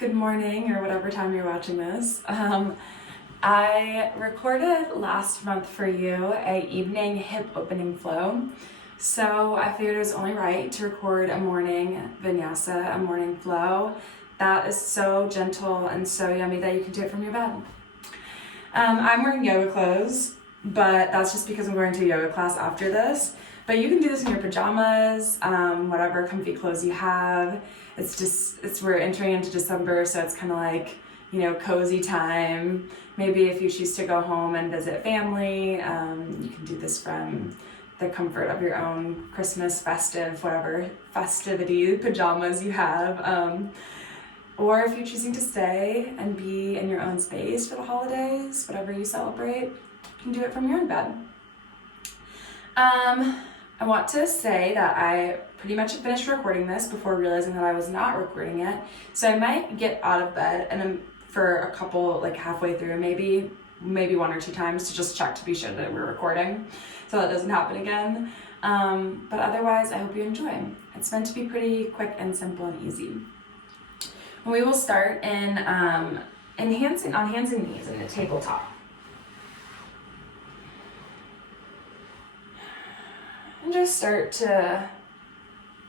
Good morning, or whatever time you're watching this. I recorded last month for you a evening hip opening flow. So I figured it was only right to record a morning vinyasa, a morning flow that is so gentle and so yummy that you can do it from your bed. I'm wearing yoga clothes, but that's just because I'm going to a yoga class after this. But you can do this in your pajamas, whatever comfy clothes you have. We're entering into December, so it's kind of like, cozy time. Maybe if you choose to go home and visit family, you can do this from the comfort of your own Christmas festive, whatever festivity pajamas you have. Or if you're choosing to stay and be in your own space for the holidays, whatever you celebrate, you can do it from your own bed. I want to say that I pretty much finished recording this before realizing that I was not recording it. So I might get out of bed and for a couple, halfway through, maybe one or two times to just check to be sure that we're recording so that doesn't happen again. But otherwise, I hope you enjoy. It's meant to be pretty quick and simple and easy. We will start in on hands and knees in the tabletop. And just start to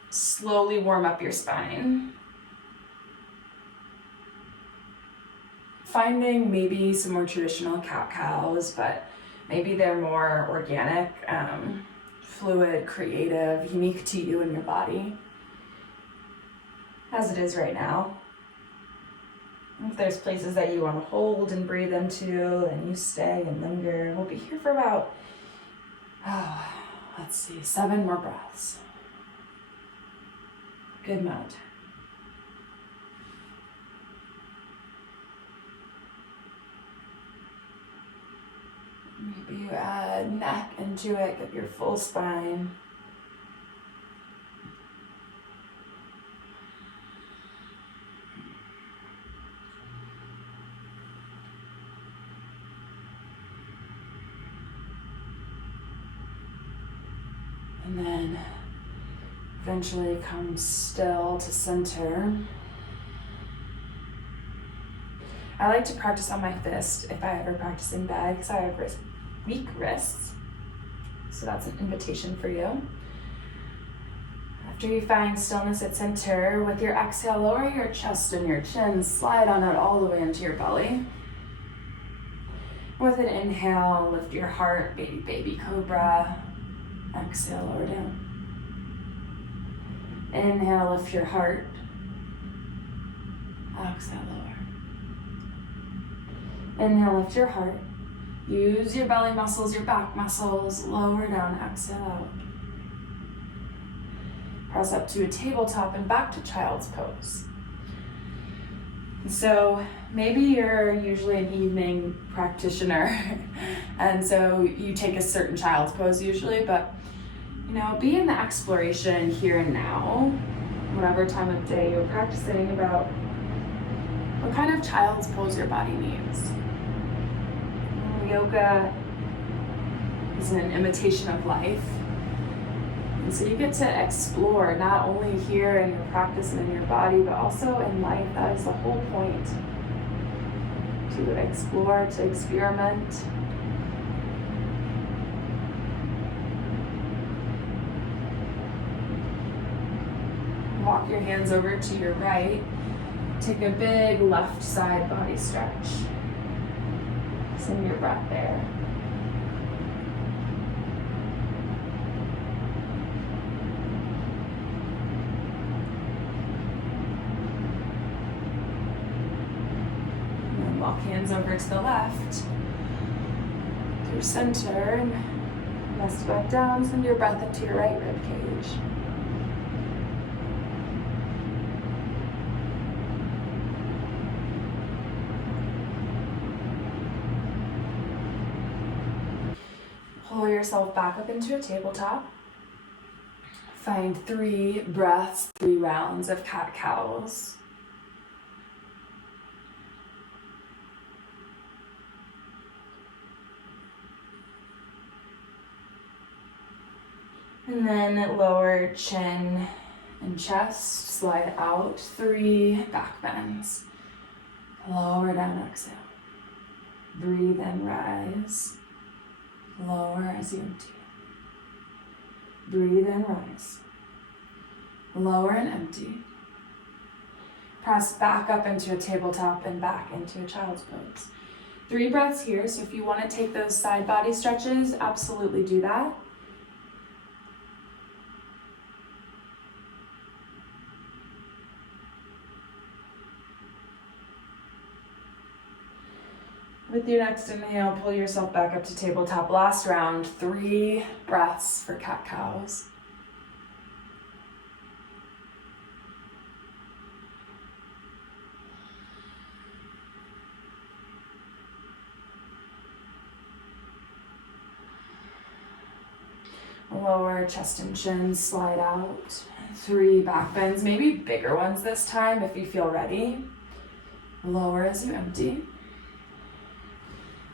slowly warm up your spine. Finding maybe some more traditional cat-cows, but maybe they're more organic, fluid, creative, unique to you and your body, as it is right now. If there's places that you want to hold and breathe into, then you stay and linger. We'll be here for about, 7 more breaths. Good amount. Maybe you add neck into it, get your full spine. And then eventually come still to center. I like to practice on my fist if I ever practice in bed because I have weak wrists. So that's an invitation for you. After you find stillness at center, with your exhale, lower your chest and your chin, slide on out all the way into your belly. With an inhale, lift your heart, baby cobra. Exhale, lower down. Inhale, lift your heart. Exhale, lower. Inhale, lift your heart. Use your belly muscles, your back muscles. Lower down, exhale out. Press up to a tabletop and back to child's pose. So maybe you're usually an evening practitioner and so you take a certain child's pose usually, but be in the exploration here and now, whatever time of day you're practicing, about what kind of child's pose your body needs. Yoga is an imitation of life. And so you get to explore not only here in your practice and in your body, but also in life. That is the whole point. To explore, to experiment. Walk your hands over to your right. Take a big left side body stretch. Send your breath there. And then walk hands over to the left. Through center and rest back down. Send your breath into your right rib cage. Pull yourself back up into a tabletop. Find 3 breaths, 3 rounds of cat-cows. And then lower chin and chest, slide out, 3 back bends. Lower down, exhale. Breathe in, rise. Lower as you empty. Breathe in, rise. Lower and empty. Press back up into a tabletop and back into a child's pose. 3 breaths here, so if you want to take those side body stretches, absolutely do that. With your next inhale, pull yourself back up to tabletop. Last round, 3 breaths for cat-cows. Lower chest and chin, slide out. 3 back bends, maybe bigger ones this time if you feel ready. Lower as you empty.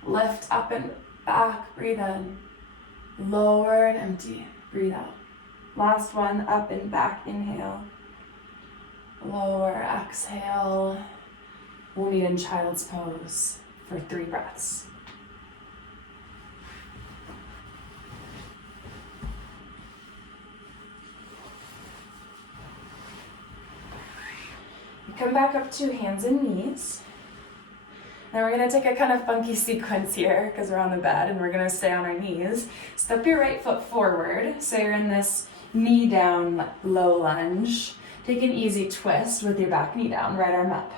Lift up and back, breathe in. Lower and empty, breathe out. Last one, up and back, inhale. Lower, exhale. We'll meet in child's pose for 3 breaths. Come back up to hands and knees. Now we're going to take a kind of funky sequence here because we're on the bed and we're going to stay on our knees. Step your right foot forward, so you're in this knee down low lunge. Take an easy twist with your back knee down, right arm up.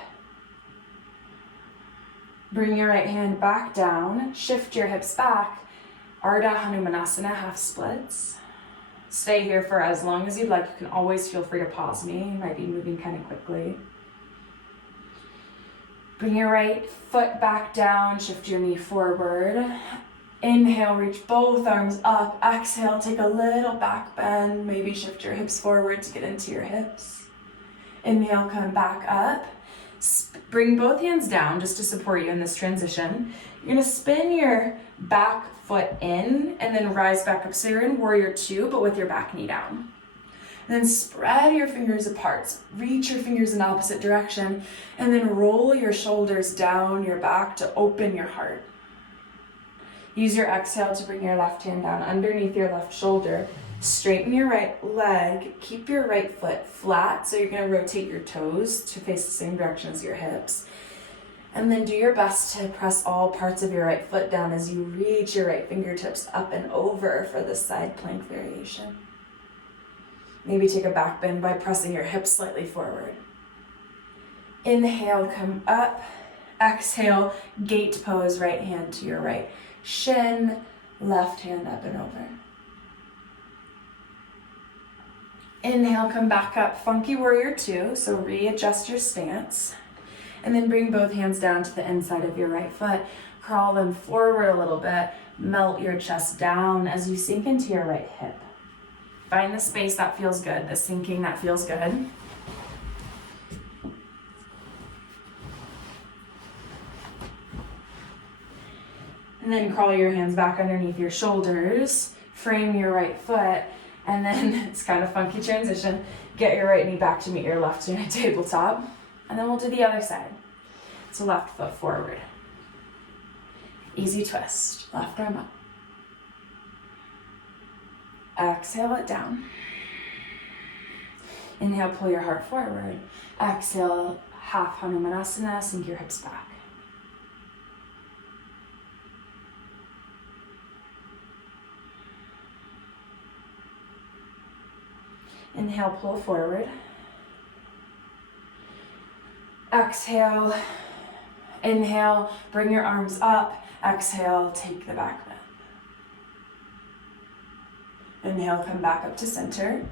Bring your right hand back down, shift your hips back, Ardha Hanumanasana, half splits. Stay here for as long as you'd like. You can always feel free to pause me. You might be moving kind of quickly. Bring your right foot back down, shift your knee forward. Inhale, reach both arms up. Exhale, take a little back bend. Maybe shift your hips forward to get into your hips. Inhale, come back up. Bring both hands down just to support you in this transition. You're gonna spin your back foot in and then rise back up. So you're in warrior 2, but with your back knee down. And then spread your fingers apart. Reach your fingers in opposite direction. And then roll your shoulders down your back to open your heart. Use your exhale to bring your left hand down underneath your left shoulder. Straighten your right leg. Keep your right foot flat. So you're going to rotate your toes to face the same direction as your hips. And then do your best to press all parts of your right foot down as you reach your right fingertips up and over for the side plank variation. Maybe take a back bend by pressing your hips slightly forward. Inhale, come up. Exhale, gate pose, right hand to your right shin, left hand up and over. Inhale, come back up, funky warrior 2, so readjust your stance. And then bring both hands down to the inside of your right foot. Crawl them forward a little bit. Melt your chest down as you sink into your right hip. Find the space that feels good, the sinking that feels good. And then crawl your hands back underneath your shoulders. Frame your right foot. And then, it's kind of funky transition. Get your right knee back to meet your left knee on a tabletop. And then we'll do the other side. So left foot forward. Easy twist. Left arm up. Exhale it down. Inhale, pull your heart forward. Exhale, half Hanumanasana, sink your hips back. Inhale, pull forward. Exhale, inhale, bring your arms up. Exhale, take the back bend. Inhale, come back up to center.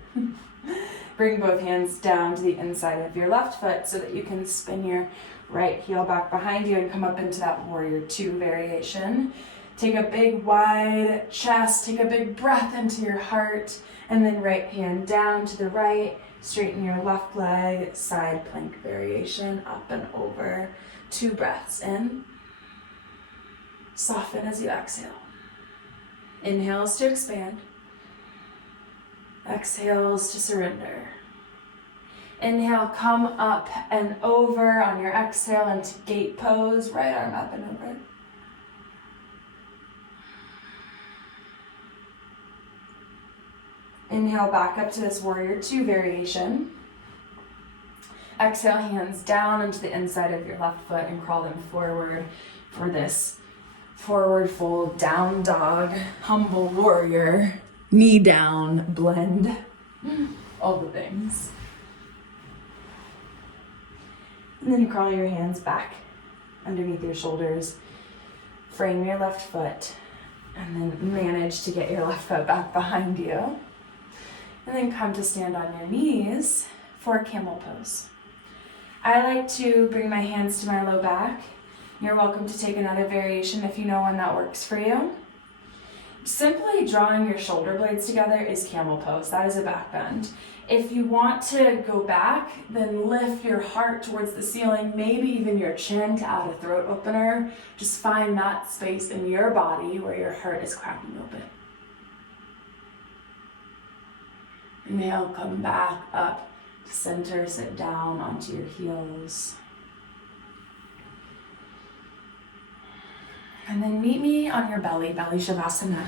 Bring both hands down to the inside of your left foot so that you can spin your right heel back behind you and come up into that warrior 2 variation. Take a big wide chest, take a big breath into your heart, and then right hand down to the right. Straighten your left leg, side plank variation, up and over. 2 breaths in. Soften as you exhale. Inhales to expand. Exhales to surrender. Inhale, come up and over on your exhale into gate pose, right arm up and over. Inhale back up to this warrior two variation. Exhale, hands down into the inside of your left foot and crawl them forward for this forward fold, down dog, humble warrior, knee down, blend, all the things. And then crawl your hands back underneath your shoulders, frame your left foot, and then manage to get your left foot back behind you. And then come to stand on your knees for camel pose. I like to bring my hands to my low back. You're welcome to take another variation if you know one that works for you. Simply drawing your shoulder blades together is camel pose. That is a back bend. If you want to go back, then lift your heart towards the ceiling, maybe even your chin to add a throat opener. Just find that space in your body where your heart is cracking open. Inhale, come back up to center, sit down onto your heels. And then meet me on your belly, belly shavasana.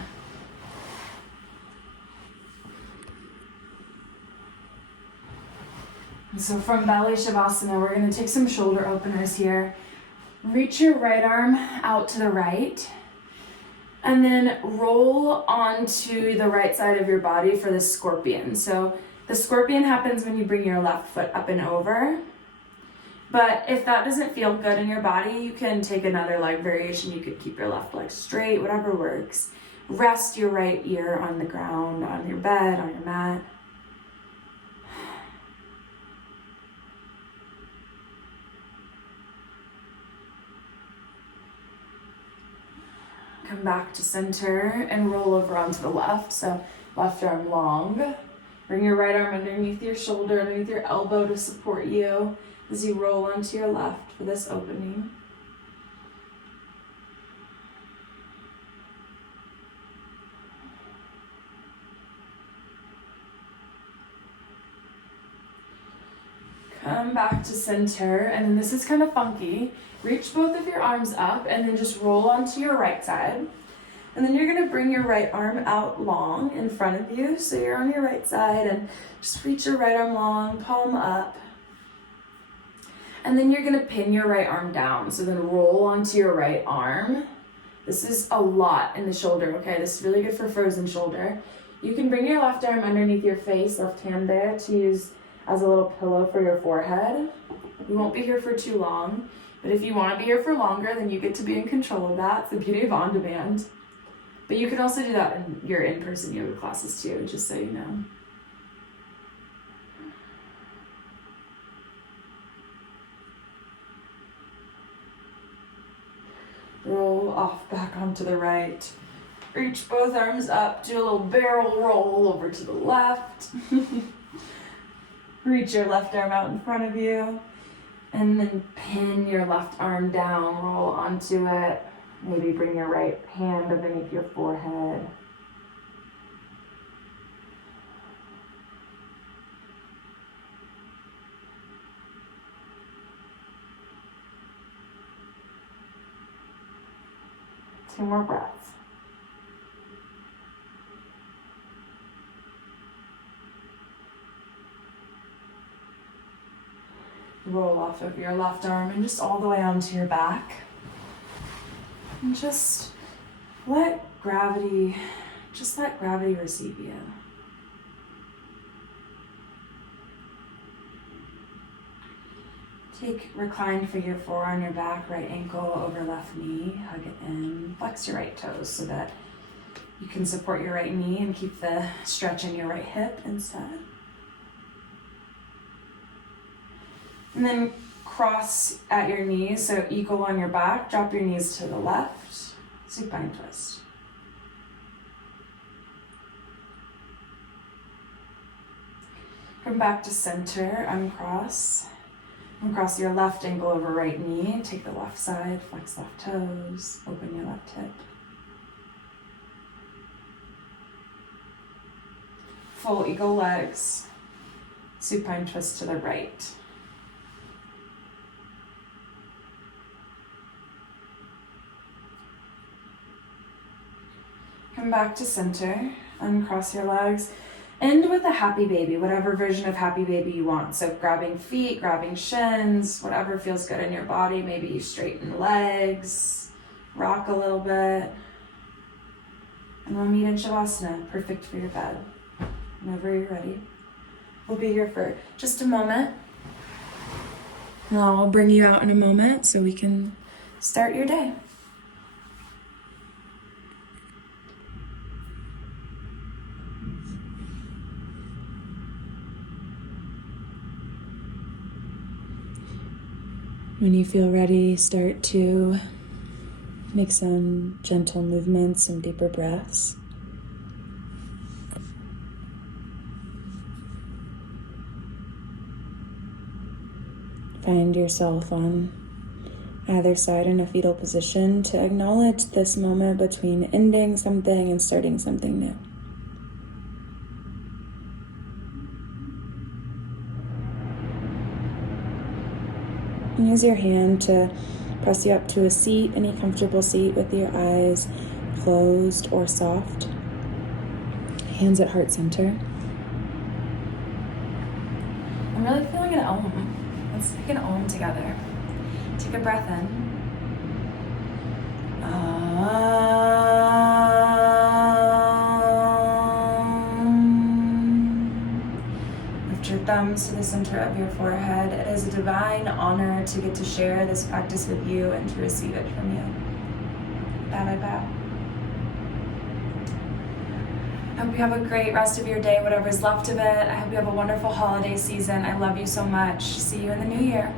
And so from belly shavasana, we're going to take some shoulder openers here. Reach your right arm out to the right. And then roll onto the right side of your body for the scorpion. So the scorpion happens when you bring your left foot up and over. But if that doesn't feel good in your body, you can take another leg variation. You could keep your left leg straight, whatever works. Rest your right ear on the ground, on your bed, on your mat. Come back to center and roll over onto the left. So left arm long. Bring your right arm underneath your shoulder, underneath your elbow to support you as you roll onto your left for this opening. Come back to center, and then this is kind of funky. Reach both of your arms up and then just roll onto your right side. And then you're gonna bring your right arm out long in front of you. So you're on your right side and just reach your right arm long, palm up. And then you're gonna pin your right arm down. So then roll onto your right arm. This is a lot in the shoulder, okay? This is really good for frozen shoulder. You can bring your left arm underneath your face, left hand there to use as a little pillow for your forehead. You won't be here for too long, but if you want to be here for longer, then you get to be in control of that. It's the beauty of on demand. But you can also do that in your in-person yoga classes too, just so you know. Roll off back onto the right. Reach both arms up, do a little barrel roll over to the left. Reach your left arm out in front of you. And then pin your left arm down, roll onto it. Maybe bring your right hand underneath your forehead. Two more breaths. Roll off of your left arm and just all the way onto your back. And just let gravity receive you. Take recline figure four on your back, right ankle over left knee, hug it in, flex your right toes so that you can support your right knee and keep the stretch in your right hip instead. And then cross at your knees, so equal on your back. Drop your knees to the left, supine twist. Come back to center, uncross. Uncross your left ankle over right knee. Take the left side, flex left toes, open your left hip. Full eagle legs. supine twist to the right. Come back to center, uncross your legs. End with a happy baby, whatever version of happy baby you want. So grabbing feet, grabbing shins, whatever feels good in your body. Maybe you straighten legs, rock a little bit. And we'll meet in Shavasana, perfect for your bed. Whenever you're ready. We'll be here for just a moment. And I'll bring you out in a moment so we can start your day. When you feel ready, start to make some gentle movements, some deeper breaths. Find yourself on either side in a fetal position to acknowledge this moment between ending something and starting something new. And use your hand to press you up to a seat, any comfortable seat with your eyes closed or soft. Hands at heart center. I'm really feeling an Om. Let's take an Om together. Take a breath in. Lift your thumbs to the center of your forehead. It is a divine honor to get to share this practice with you and to receive it from you. Bow, bow, bow. I hope you have a great rest of your day, whatever's left of it. I hope you have a wonderful holiday season. I love you so much. See you in the new year.